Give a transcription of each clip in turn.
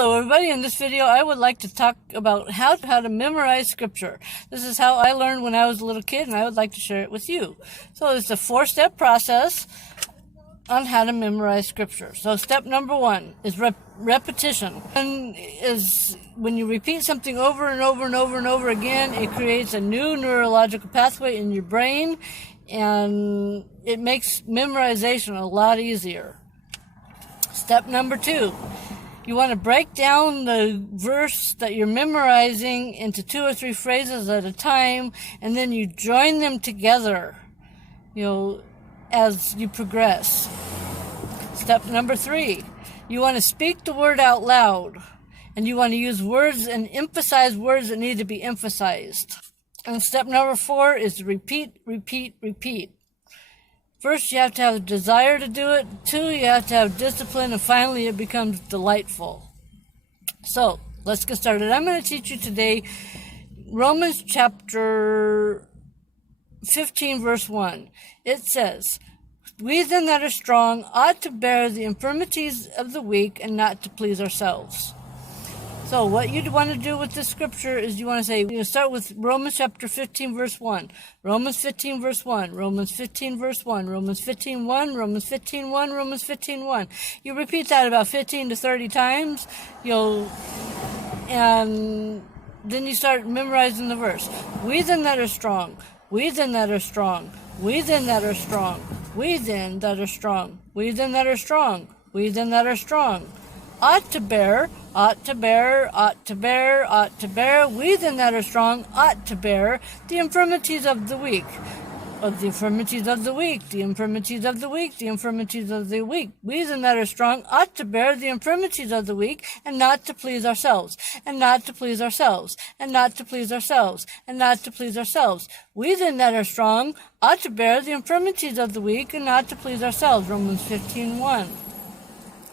Hello everybody, in this video I would like to talk about how to memorize scripture. This is how I learned when I was a little kid, and I would like to share it with you. So it's a 4-step process on how to memorize scripture. So step number 1 is repetition. And is when you repeat something over and over and over and over again, it creates a new neurological pathway in your brain, and it makes memorization a lot easier. Step number 2. You want to break down the verse that you're memorizing into 2 or 3 phrases at a time, and then you join them together, as you progress. Step number 3. You want to speak the word out loud, and you want to use words and emphasize words that need to be emphasized. And step number 4 is repeat, repeat, repeat. First, you have to have a desire to do it. 2, you have to have discipline. And finally, it becomes delightful. So, let's get started. I'm going to teach you today Romans chapter 15, verse 1. It says, "We then that are strong ought to bear the infirmities of the weak and not to please ourselves." So what you'd want to do with this scripture is you want to say, start with Romans chapter 15, verse 1. Romans 15, verse 1. Romans 15, verse 1. Romans 15, 1. Romans 15, 1. Romans 15, 1. You repeat that about 15 to 30 times, and then you start memorizing the verse. We then that are strong. We then that are strong. We then that are strong. We then that are strong. We then that are strong. We then that are strong. Ought to bear, ought to bear, ought to bear, ought to bear. We then that are strong ought to bear the infirmities of the weak. Of the infirmities of the weak, the infirmities of the weak, the infirmities of the weak. We then that are strong ought to bear the infirmities of the weak, and not to please ourselves, and not to please ourselves, and not to please ourselves, and not to please ourselves. We then that are strong ought to bear the infirmities of the weak, and not to please ourselves. Romans 15:1.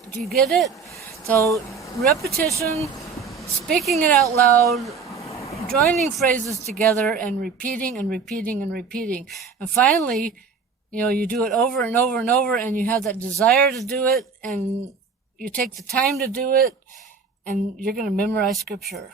Do you get it? So, repetition, speaking it out loud, joining phrases together, and repeating and repeating and repeating. And finally, you do it over and over and over, and you have that desire to do it, and you take the time to do it, and you're going to memorize scripture.